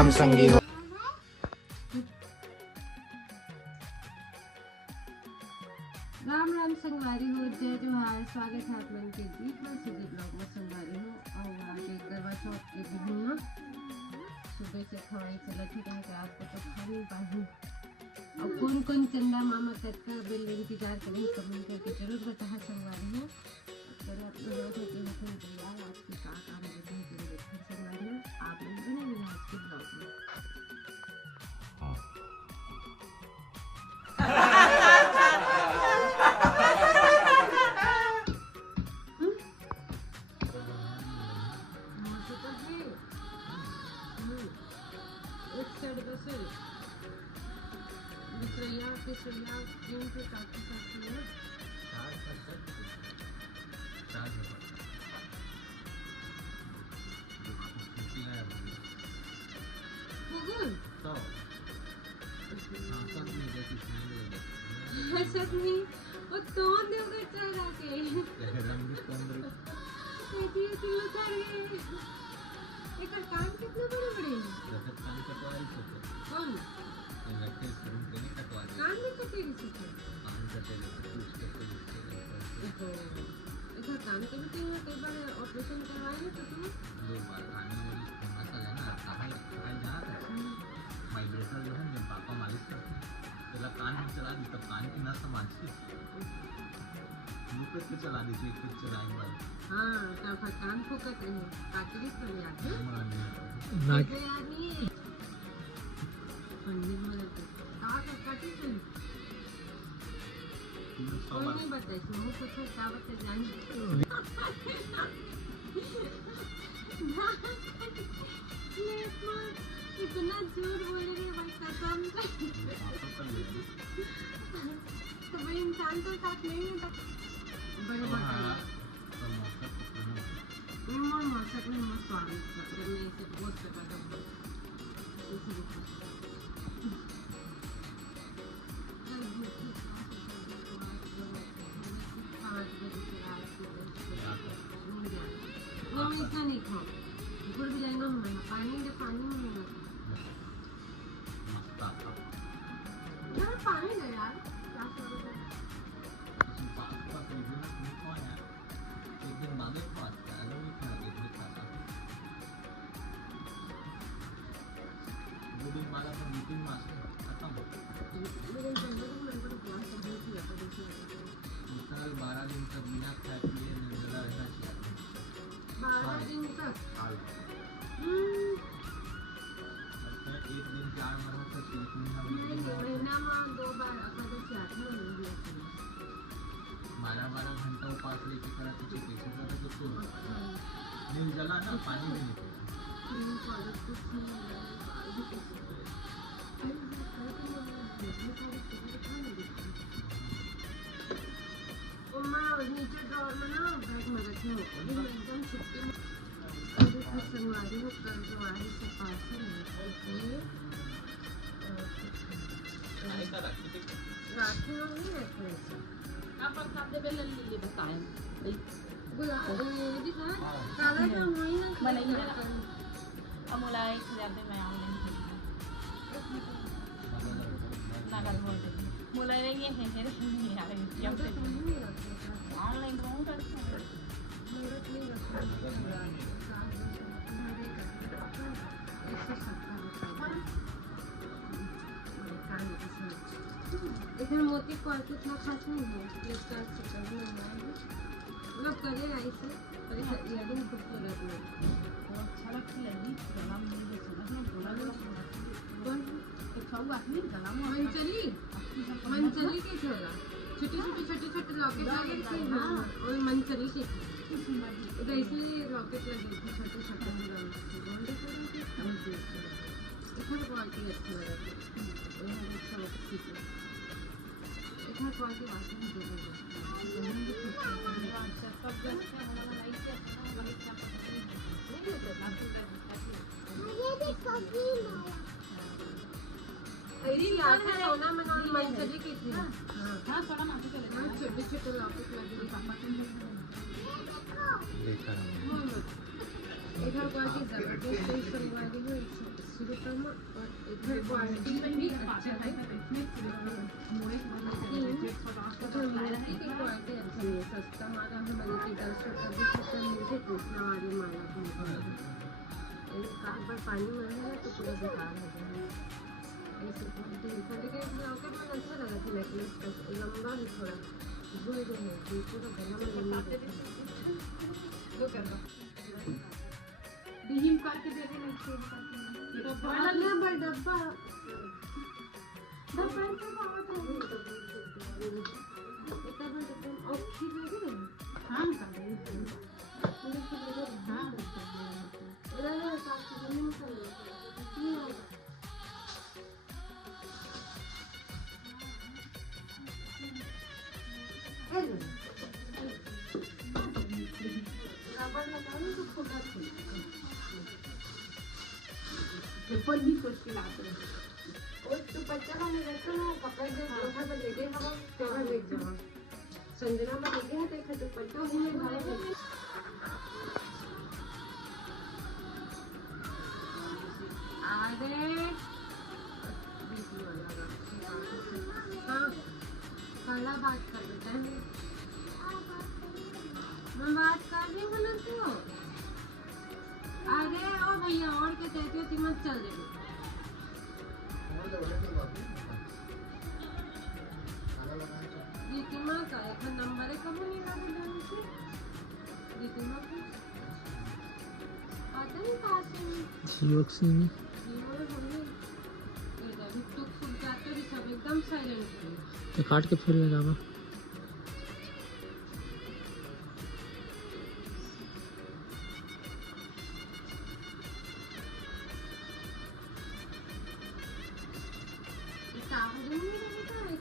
राम संगी हो। राम राम संगवारी हो, जय जोहार। स्वागत है आप लोगों के बीच में सीधे ब्लॉग में। संगवारी हो और आज एक करवा चौथ के दिन में सुबह से खवाई चला थी कहा कि आपको तो खा नहीं पाई। और कौन कौन चंदा मामा तक का बिल इंतजार करें, कमेंट करके जरूर बताया संगवारी हो। अगर आप लोग आपके का काम संगवारी हो, आप लोग बनेंगे आज के ब्लॉग में। काम कभी कई बार ऑपरेशन करवाए ना तो तुम 2 बार खाने वाली मसा है ना कहां जहाँ था माइग्रेटर जो है मेरे पापा मालिश करते हैं पहला कान में चला दी तब कान की नस समझती मुंह पे चला दी थी कुछ चलाने वाली हां तब कान फुकत रहे काटली पर याद है ना यानी पंडित वाले का काटी थी कोई नहीं बताए मुझे कुछ क्या बता जाने इतना जोर बोल रही है भाई कसम तो भाई इंसान तो साथ नहीं होता बड़े मौसम में मस्त स्वागत करते हैं इसे बहुत पता इतना नहीं खाओ ऊपर भी जाएगा पानी में यार पानी दे यार क्या करोगे एक दिन मांगे पास चलो भी खा के भी खाता वो दिन माला पर मीटिंग मास खत्म मेरे जंगल में मेरे को प्लान कंप्लीट किया था देखिए मुश्किल 12 दिन तक बिना खाए पिए निर्जला रहना चाहिए 12 दिन तक एक दिन 4 बार तक महीना में 2 बार एकादशी आठवें महीने 12 घंटा उपास लेके करा तो कैसे करा तो निर्जला ना पानी भी नहीं नीचे ड्रॉर में ना बैग में रखे हो एकदम छुट्टी में संगवारी हो कल जो आए से पास ही राखी नहीं रखे आप दे बेल ले बताएं काला जो हुई ना बनाइए अमोलाई जाते मैं ऑनलाइन ना कर बोल मोलाई नहीं है यार क्या ऑनलाइन रहूं कर इधर मोती को इतना खास नहीं है फ्लिपकार्ट से करना है मतलब करेगा इसे पर इसे इयरिंग खूबसूरत नहीं अच्छा लगती लगी सलाम नहीं दे सुना बोला कौन तो सब आदमी सलाम मंचली के चला छोटे लॉकेट लगे थे और मंचली के तो इसलिए रॉकेट लगे थे छोटे गोल्ड के इधर क्वालिटी अच्छी लगा अच्छा लगती है इधर क्वालिटी वाकई में सोना मंचली की थी छोटे लॉकेट लगे इधर क्वालिटी जबरदस्त क्वालिटी में भी अच्छा है। क्वालिटी अच्छी है, सस्ता माला है, मतलब कि 10 रुपये 20 रुपये मिलते कृष्णा वाली माला पर पानी में है तो पूरा बेकार हो जाएगा। ऐसे क्वालिटी लिखा, लेकिन लॉकेट में अच्छा लगा था, नेकलेस का लंबा है थोड़ा, गोल्ड है, पूरा गला में लंबा डिहिम करके दे देना इसको डब्बा डब्बा पन्नी सोच के लाते हैं और दुपट्टा का मैं देखता हूँ, कपड़े जो लोहा पर लेके हवा तेरा लेके जाओ, संजना में लेके है देखा दुपट्टा ही में भाई आगे हाँ कला बात कर लेते हैं, मैं बात कर रही हूँ ना तू। अरे ओ भैया और क्या कहती हो, मत चल देगी दीतिमा का एक नंबर है, कब नहीं लगा ढंग से दीतिमा को आता नहीं पास में जियो में हमने अभी तो खुद जाते भी सब एकदम साइलेंट है, तो काट के फिर लगावा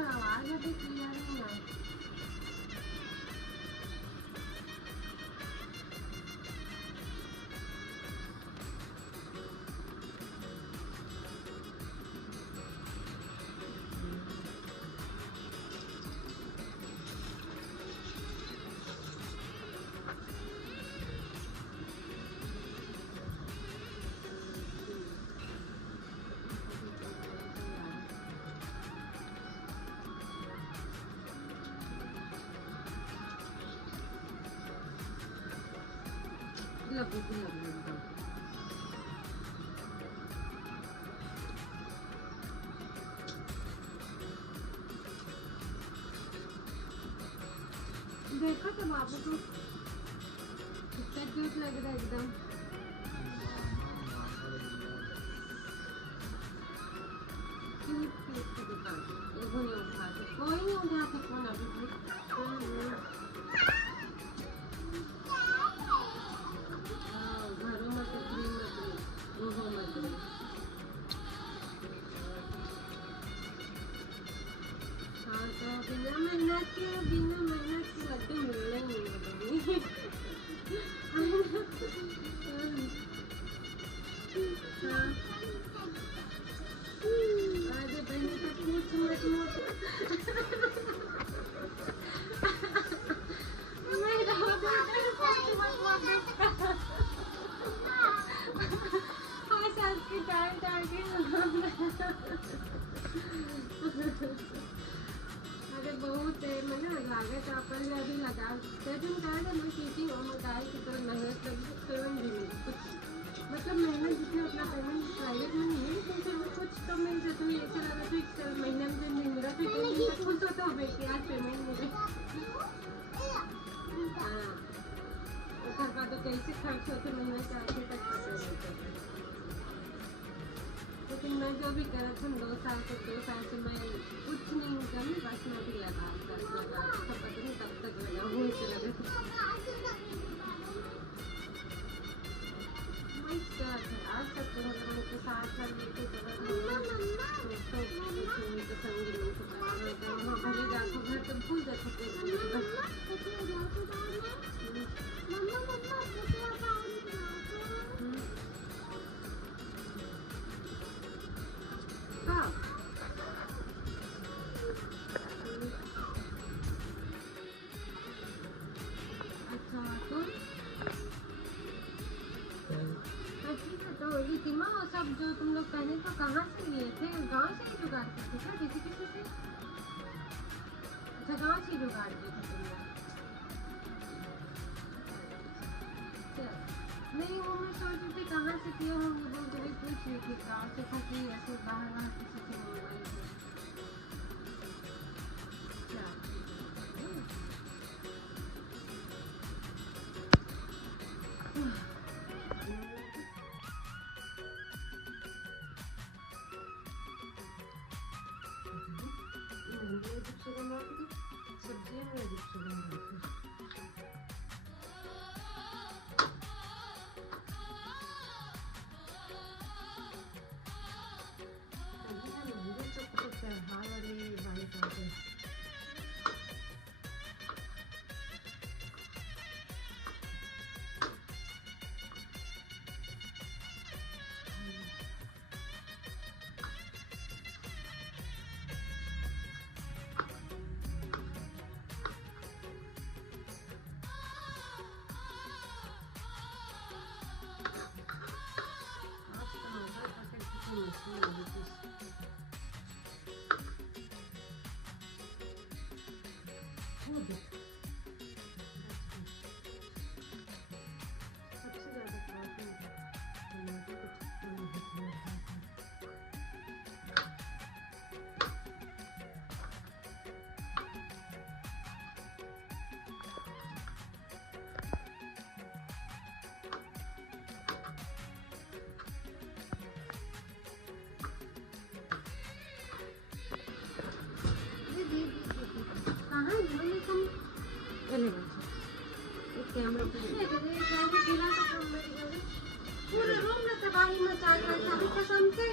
आवाज अभी क्लियर नहीं है। देखो तो बाबू को कितना क्यूट लग रहा है एकदम। क्यूट क्यूट की दुकान, एगो नहीं उठाते, कोई नहीं उठाते फोन अभी भी। घरों में तो फ्री मत वो मत हाँ तो बिना मेहनत के लड्डू मिलने नहीं बताइए। आज बहनी का पूछ मत अरे बहुत है मैंने लागत अपन अभी लगा तुम कहा था मैं सीखी और गाय की तरह मेहनत लगी पेमेंट भी मिली कुछ, मतलब मेहनत जितने अपना पेमेंट प्राइवेट में नहीं है, लेकिन फिर भी कुछ तो मिल जाता है। ऐसा लगा तो एक महीने में दिन नहीं मिला, फिर 2 दिन तक खुश होता हो बेटी आज पेमेंट मिले। हाँ घर का तो कैसे खर्च होते महीने से आखिर तक पता रहता है। लेकिन मैं जो भी कर रहा 2 साल से मैं कुछ नहीं करी, बस मैं भी लगा सब पता नहीं कब तक लगा वो लगा आज तक तो उनके साथ लेके भले जाको घर तो भूल जाते तब जो तुम लोग पहने तो कहाँ से लिए थे? गांव से ही जुगाड़ करते थे किसी किसी से? अच्छा, गांव से ही जुगाड़ किए थे तुम लोग? नहीं, वो मैं सोच रही थी कहाँ से किए होंगे, बोल के पूछ रही थी गाँव से था कि ऐसे बाहर किसी से मंगवाई थी। सब्जियाँ में कैमरा पूरे रूम में तबाही मचा कर सभी कसम से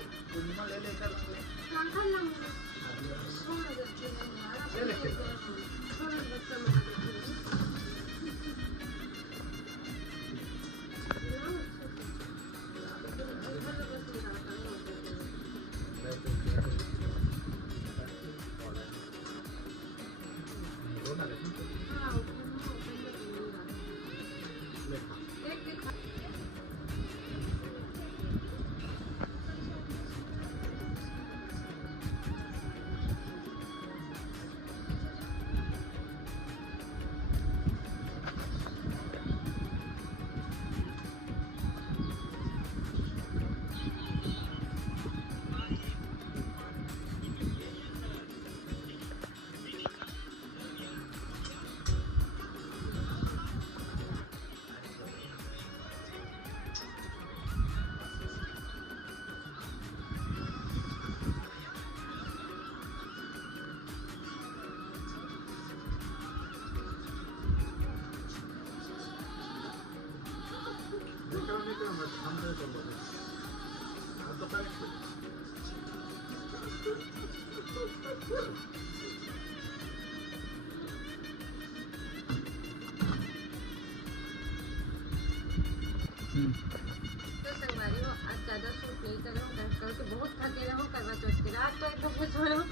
तो संगवारी हो, आज ज़्यादा सूट नहीं कर रहा हूँ, कल तो बहुत थके रहा हूँ करवा चौथ की रात, तो एकदम से सो रहा हूँ,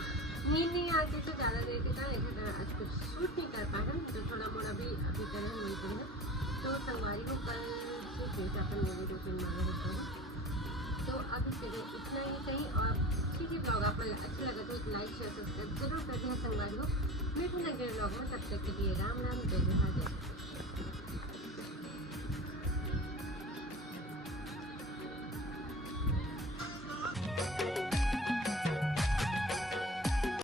नींद नहीं आती तो ज़्यादा देर के था, लेकिन आज कुछ सूट नहीं कर पाया तो थोड़ा मोड़ा भी अभी कर नहीं कर है। तो संगवारी हो, कल से फिर अपन मेरे रूटीन में होता है। तो अभी चलिए इतना ही सही, और ठीक है ब्लॉग आप अच्छा लगा तो लाइक शेयर सब्सक्राइब जरूर कर देना संगवारी हो। मैं फिर अगले ब्लॉग में, तब तक के लिए राम राम, जय जय।